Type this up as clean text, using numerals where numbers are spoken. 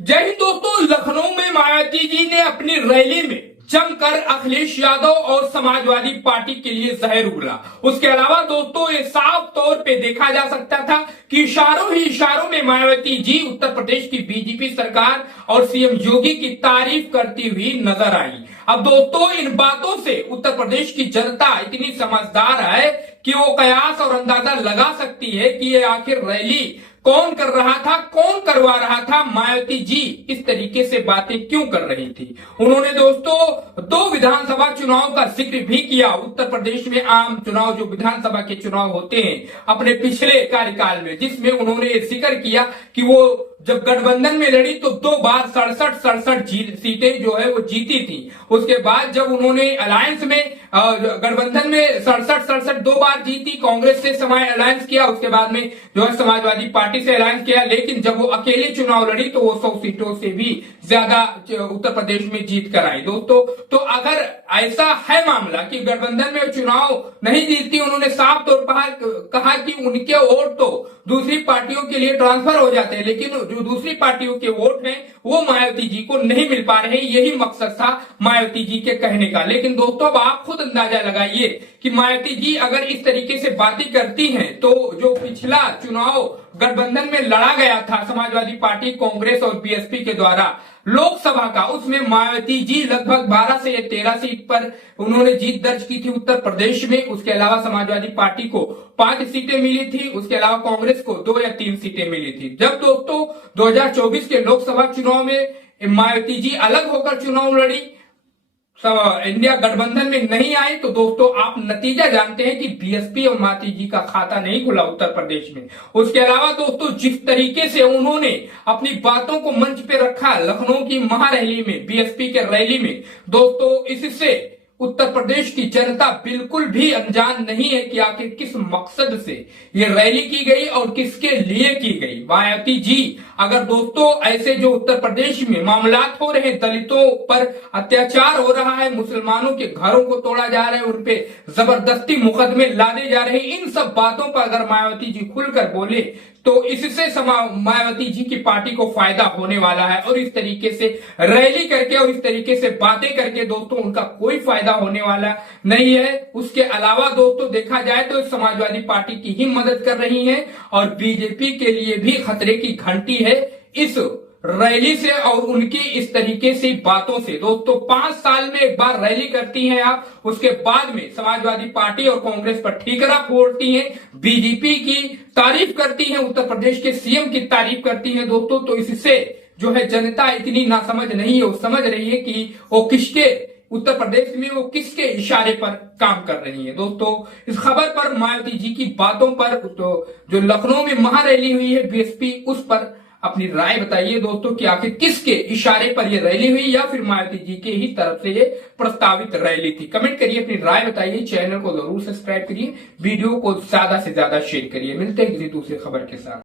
जय हिंद दोस्तों। लखनऊ में मायावती जी ने अपनी रैली में जमकर अखिलेश यादव और समाजवादी पार्टी के लिए जहर उगला। उसके अलावा दोस्तों ये साफ तौर पे देखा जा सकता था कि इशारों ही इशारों में मायावती जी उत्तर प्रदेश की बीजेपी सरकार और सीएम योगी की तारीफ करती हुई नजर आई। अब दोस्तों इन बातों से उत्तर प्रदेश की जनता इतनी समझदार है कि वो कयास और अंदाजा लगा सकती है कि ये आखिर रैली कौन कर रहा था, कौन करवा रहा था। मायावती जी इस तरीके से बातें क्यों कर रही थी। उन्होंने दोस्तों 2 विधानसभा चुनाव का जिक्र भी किया। उत्तर प्रदेश में आम चुनाव जो विधानसभा के चुनाव होते हैं अपने पिछले कार्यकाल में, जिसमें उन्होंने जिक्र किया कि वो जब गठबंधन में लड़ी तो 2 बार 67 सीटें जो है वो जीती थी। उसके बाद जब उन्होंने अलायंस में गठबंधन में 67 2 बार जीती, कांग्रेस से समय अलायंस किया, उसके बाद में जो है समाजवादी पार्टी से अलायंस किया, लेकिन जब वो अकेले चुनाव लड़ी तो वो 100 सीटों से भी ज्यादा उत्तर प्रदेश में जीत कर आई। दोस्तों तो अगर ऐसा है मामला कि गठबंधन में चुनाव नहीं जीतती, उन्होंने साफ तौर पर कहा कि उनके वोट तो दूसरी पार्टियों के लिए ट्रांसफर हो जाते हैं, लेकिन जो दूसरी पार्टियों के वोट हैं वो मायावती जी को नहीं मिल पा रहे। यही मकसद था मायावती जी के कहने का। लेकिन दोस्तों अब आप खुद अंदाजा लगाइए कि मायावती जी अगर इस तरीके से बातें करती हैं तो जो पिछला चुनाव गठबंधन में लड़ा गया था समाजवादी पार्टी, कांग्रेस और बीएसपी के द्वारा लोकसभा का, उसमें मायावती जी लगभग 12 से 13 सीट पर उन्होंने जीत दर्ज की थी उत्तर प्रदेश में। उसके अलावा समाजवादी पार्टी को 5 सीटें मिली थी, उसके अलावा कांग्रेस को 2 या 3 सीटें मिली थी। जब दोस्तों 2024 के लोकसभा चुनाव में मायावती जी अलग होकर चुनाव लड़ी, इंडिया गठबंधन में नहीं आई, तो दोस्तों आप नतीजा जानते हैं कि बीएसपी और मायावती जी का खाता नहीं खुला उत्तर प्रदेश में। उसके अलावा दोस्तों जिस तरीके से उन्होंने अपनी बातों को मंच पे रखा लखनऊ की महारैली में, बीएसपी के रैली में, दोस्तों इससे उत्तर प्रदेश की जनता बिल्कुल भी अनजान नहीं है कि आखिर किस मकसद से ये रैली की गई और किसके लिए की गई। मायावती जी अगर दोस्तों ऐसे जो उत्तर प्रदेश में मामलात हो रहे, दलितों पर अत्याचार हो रहा है, मुसलमानों के घरों को तोड़ा जा रहा है, उन पे जबरदस्ती मुकदमे लादे जा रहे, इन सब बातों पर अगर मायावती जी खुलकर बोले तो इससे मायावती जी की पार्टी को फायदा होने वाला है। और इस तरीके से रैली करके और इस तरीके से बातें करके दोस्तों उनका कोई फायदा होने वाला नहीं है। उसके अलावा दोस्तों देखा जाए तो समाजवादी पार्टी की ही मदद कर रही हैं और बीजेपी के लिए भी खतरे की घंटी है इस रैली से और उनकी इस तरीके से बातों से। दोस्तों 5 साल में एक बार रैली करती हैं आप, उसके बाद में समाजवादी पार्टी और कांग्रेस पर ठीकरा फोड़ती हैं, बीजेपी की तारीफ करती हैं, उत्तर प्रदेश के सीएम की तारीफ करती हैं। दोस्तों तो इससे जो है जनता इतनी नासमझ नहीं है, वो समझ रही है कि वो किसके उत्तर प्रदेश में वो किसके इशारे पर काम कर रही है। दोस्तों इस खबर पर मायावती जी की बातों पर तो जो लखनऊ में महारैली हुई है बीएसपी, उस पर अपनी राय बताइए दोस्तों कि आखिर किसके इशारे पर ये रैली हुई या फिर मायावती जी के ही तरफ से ये प्रस्तावित रैली थी। कमेंट करिए, अपनी राय बताइए, चैनल को जरूर सब्सक्राइब करिए, वीडियो को ज्यादा से ज्यादा शेयर करिए। मिलते हैं किसी दूसरी खबर के साथ।